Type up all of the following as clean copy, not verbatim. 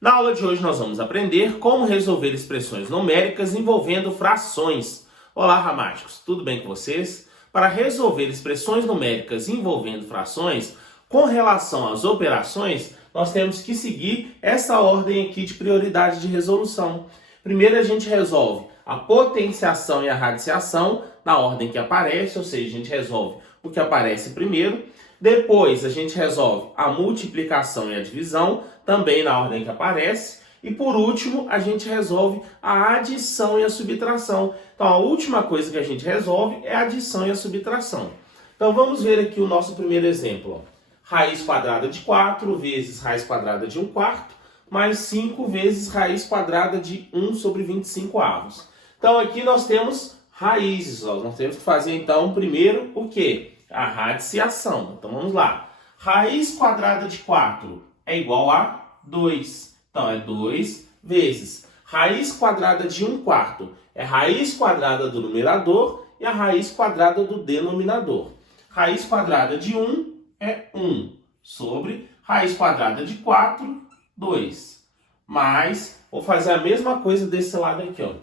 Na aula de hoje nós vamos aprender como resolver expressões numéricas envolvendo frações. Olá, ramáticos, tudo bem com vocês? Para resolver expressões numéricas envolvendo frações, com relação às operações, nós temos que seguir essa ordem aqui de prioridade de resolução. Primeiro a gente resolve a potenciação e a radiciação na ordem que aparece, ou seja, a gente resolve o que aparece primeiro. Depois a gente resolve a multiplicação e a divisão, também na ordem que aparece. E por último, a gente resolve a adição e a subtração. Então a última coisa que a gente resolve é a adição e a subtração. Então vamos ver aqui o nosso primeiro exemplo. Raiz quadrada de 4 vezes raiz quadrada de 1/4, mais 5 vezes raiz quadrada de 1 sobre 25 avos. Então aqui nós temos raízes. Nós temos que fazer então primeiro o quê? A radiciação. Então vamos lá. Raiz quadrada de 4 é igual a 2. Então é 2 vezes raiz quadrada de 1/4 é raiz quadrada do numerador e a raiz quadrada do denominador. Raiz quadrada de 1 é 1 sobre raiz quadrada de 4, 2. Mais, vou fazer a mesma coisa desse lado aqui, ó.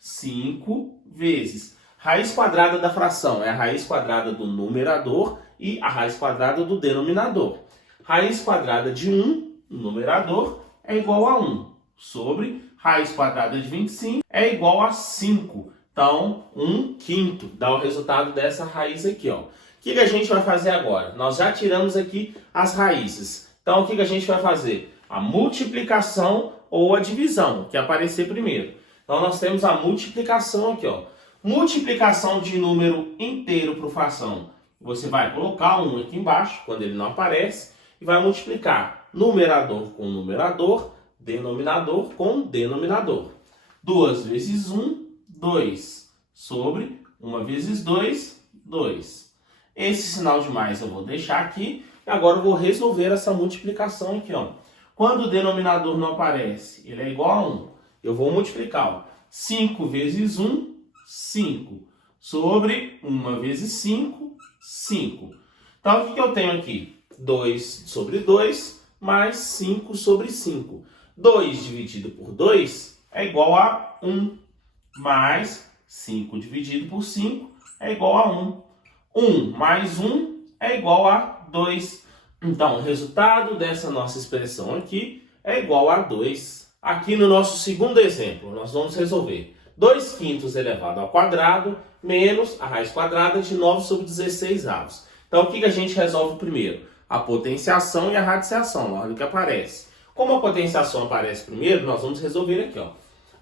5 vezes raiz quadrada da fração é a raiz quadrada do numerador e a raiz quadrada do denominador. Raiz quadrada de 1, numerador, é igual a 1, sobre raiz quadrada de 25 é igual a 5. Então, 1/5 dá o resultado dessa raiz aqui, ó. O que a gente vai fazer agora? Nós já tiramos aqui as raízes. Então, o que a gente vai fazer? A multiplicação ou a divisão, que aparecer primeiro. Então, nós temos a multiplicação aqui, ó. Multiplicação de número inteiro por fração. Você vai colocar um aqui embaixo, quando ele não aparece, e vai multiplicar numerador com numerador, denominador com denominador. 2 vezes 1, 2. Sobre 1 vezes 2, 2. Esse sinal de mais eu vou deixar aqui. E agora eu vou resolver essa multiplicação aqui, ó. Quando o denominador não aparece, ele é igual a 1. Eu vou multiplicar, ó. 5 vezes 1, 5. Sobre 1 vezes 5, 5. Então, o que eu tenho aqui? 2 sobre 2 mais 5 sobre 5. 2 dividido por 2 é igual a 1. Mais 5 dividido por 5 é igual a 1. 1 mais 1 é igual a 2. Então, o resultado dessa nossa expressão aqui é igual a 2. Aqui no nosso segundo exemplo, nós vamos resolver 2/5 elevado ao quadrado menos a raiz quadrada de 9 sobre 16 avos. Então, o que a gente resolve primeiro? A potenciação e a radiciação, na ordem que aparece. Como a potenciação aparece primeiro, nós vamos resolver aqui, ó.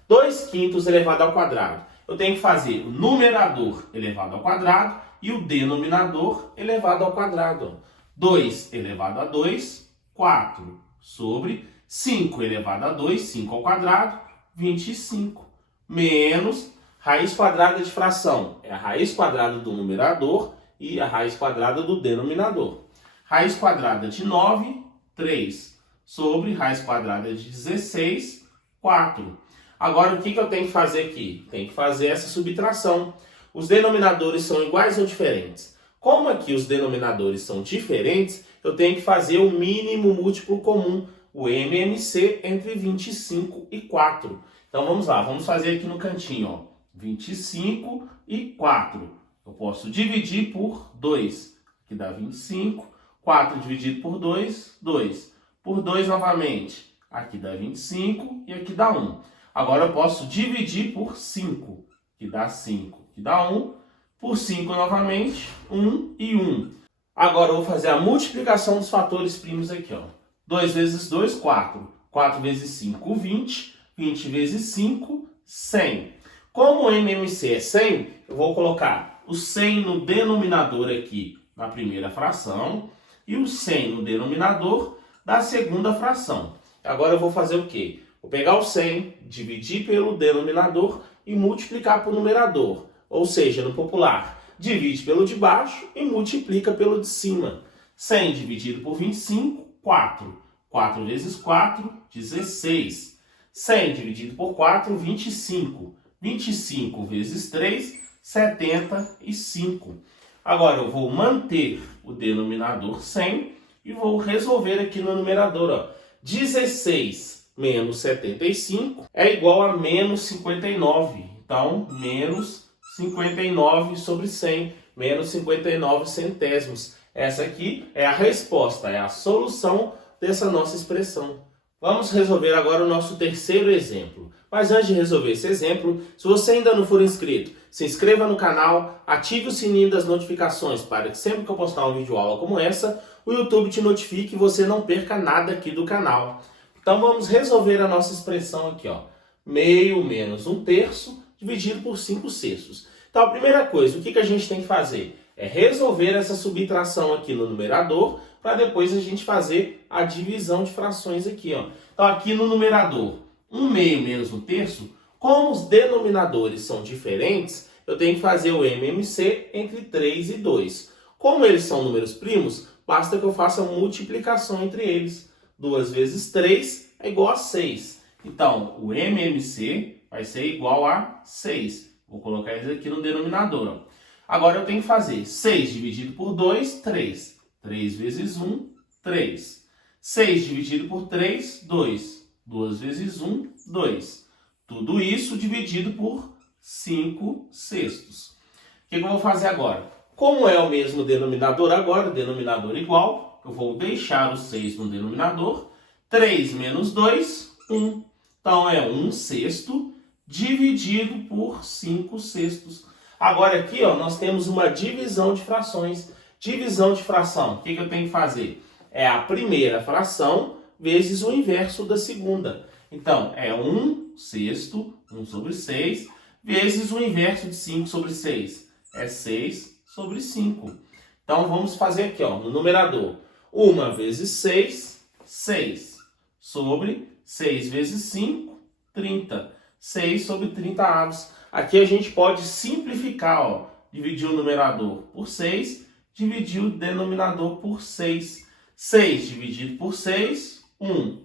2/5 elevado ao quadrado. Eu tenho que fazer o numerador elevado ao quadrado e o denominador elevado ao quadrado. 2 elevado a 2, 4, sobre 5 elevado a 2, 5 ao quadrado, 25. Menos raiz quadrada de fração, é a raiz quadrada do numerador e a raiz quadrada do denominador. Raiz quadrada de 9, 3, sobre raiz quadrada de 16, 4. Agora, o que eu tenho que fazer aqui? Tem que fazer essa subtração. Os denominadores são iguais ou diferentes? Como aqui os denominadores são diferentes, eu tenho que fazer o mínimo múltiplo comum, o MMC, entre 25 e 4. Então vamos lá, vamos fazer aqui no cantinho, ó. 25 e 4. Eu posso dividir por 2, que dá 25. 4 dividido por 2, 2. Por 2 novamente, aqui dá 25 e aqui dá 1. Agora eu posso dividir por 5, que dá 5, que dá 1. Por 5 novamente, 1 e 1. Agora eu vou fazer a multiplicação dos fatores primos aqui, ó. 2 vezes 2, 4. 4 vezes 5, 20. 20 vezes 5, 100. Como o MMC é 100, eu vou colocar o 100 no denominador aqui na primeira fração e o 100 no denominador da segunda fração. Agora eu vou fazer o quê? Vou pegar o 100, dividir pelo denominador e multiplicar por numerador. Ou seja, no popular, divide pelo de baixo e multiplica pelo de cima. 100 dividido por 25, 4. 4 vezes 4, 16. 100 dividido por 4, 25. 25 vezes 3, 75. Agora eu vou manter o denominador 100 e vou resolver aqui no numerador, ó. 16 menos 75 é igual a menos 59. Então, menos 59 sobre 100, menos 59 centésimos. Essa aqui é a resposta, é a solução dessa nossa expressão. Vamos resolver agora o nosso terceiro exemplo. Mas antes de resolver esse exemplo, se você ainda não for inscrito, se inscreva no canal, ative o sininho das notificações para que sempre que eu postar um vídeo aula como essa, o YouTube te notifique e você não perca nada aqui do canal. Então vamos resolver a nossa expressão aqui, ó. Meio menos 1/3 dividido por 5/6. Então a primeira coisa, o que a gente tem que fazer? É resolver essa subtração aqui no numerador, para depois a gente fazer a divisão de frações aqui, ó. Então aqui no numerador, 1/2 menos 1/3, como os denominadores são diferentes, eu tenho que fazer o MMC entre 3 e 2. Como eles são números primos, basta que eu faça a multiplicação entre eles. 2 vezes 3 é igual a 6. Então, o MMC vai ser igual a 6. Vou colocar isso aqui no denominador, ó. Agora eu tenho que fazer 6 dividido por 2, 3. 3 vezes 1, 3. 6 dividido por 3, 2. 2 vezes 1, 2. Tudo isso dividido por 5/6. O que eu vou fazer agora? Como é o mesmo denominador agora, denominador igual, eu vou deixar o 6 no denominador. 3 menos 2, 1. Então é 1/6 dividido por 5/6. Agora aqui, ó, nós temos uma divisão de frações. Divisão de fração, o que eu tenho que fazer? É a primeira fração vezes o inverso da segunda. Então, é 1/6, 1 sobre 6, vezes o inverso de 5 sobre 6. É 6 sobre 5. Então, vamos fazer aqui, ó, no numerador. 1 vezes 6, 6. Sobre 6 vezes 5, 30. 6 sobre 30 avos. Aqui a gente pode simplificar, ó. Dividir o numerador por 6, dividir o denominador por 6. 6 dividido por 6, 1.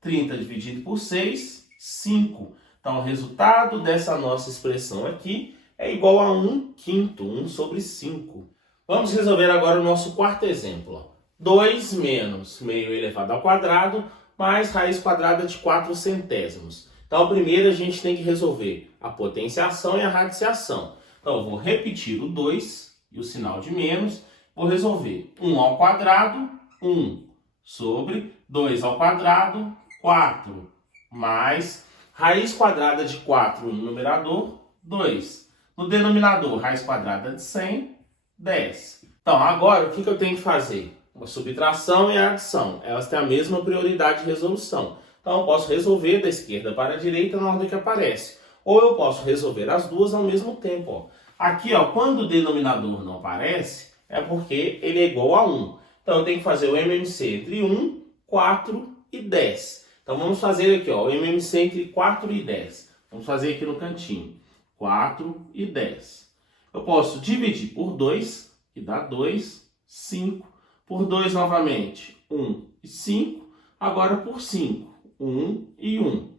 30 dividido por 6, 5. Então, o resultado dessa nossa expressão aqui é igual a 1/5, 1 sobre 5. Vamos resolver agora o nosso quarto exemplo, ó. 2 menos meio elevado ao quadrado mais raiz quadrada de 4 centésimos. Então, primeiro a gente tem que resolver a potenciação e a radiciação. Então, eu vou repetir o 2 e o sinal de menos. Vou resolver 1 ao quadrado, 1, sobre 2 ao quadrado, 4, mais raiz quadrada de 4 no numerador, 2. No denominador, raiz quadrada de 100, 10. Então, agora, o que eu tenho que fazer? A subtração e a adição. Elas têm a mesma prioridade de resolução. Então, eu posso resolver da esquerda para a direita na ordem que aparece. Ou eu posso resolver as duas ao mesmo tempo, ó. Aqui, ó, quando o denominador não aparece, é porque ele é igual a 1. Então, eu tenho que fazer o MMC entre 1, 4 e 10. Então, vamos fazer aqui, ó, o MMC entre 4 e 10. Vamos fazer aqui no cantinho. 4 e 10. Eu posso dividir por 2, que dá 2, 5. Por 2 novamente, 1 e 5. Agora por 5, 1 e 1.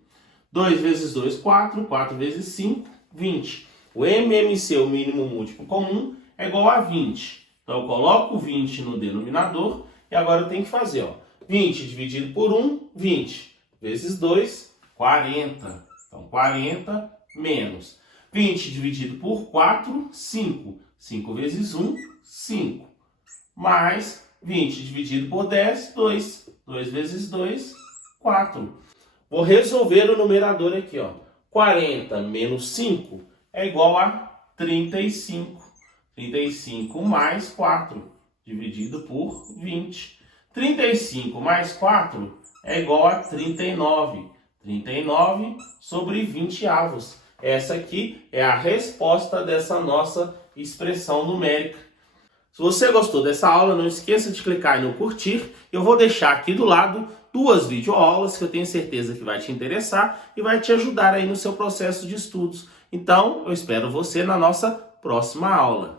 2 vezes 2, 4. 4 vezes 5, 20. O MMC, o mínimo múltiplo comum, é igual a 20. Então, eu coloco 20 no denominador e agora eu tenho que fazer, ó. 20 dividido por 1, 20. Vezes 2, 40. Então, 40 menos. 20 dividido por 4, 5. 5 vezes 1, 5. Mais 20 dividido por 10, 2. 2 vezes 2, 4. Vou resolver o numerador aqui, ó. 40 menos 5 é igual a 35. 35 mais 4, dividido por 20. 35 mais 4 é igual a 39. 39 sobre 20 avos. Essa aqui é a resposta dessa nossa expressão numérica. Se você gostou dessa aula, não esqueça de clicar no curtir. Eu vou deixar aqui do lado 2 videoaulas que eu tenho certeza que vai te interessar e vai te ajudar aí no seu processo de estudos. Então, eu espero você na nossa próxima aula.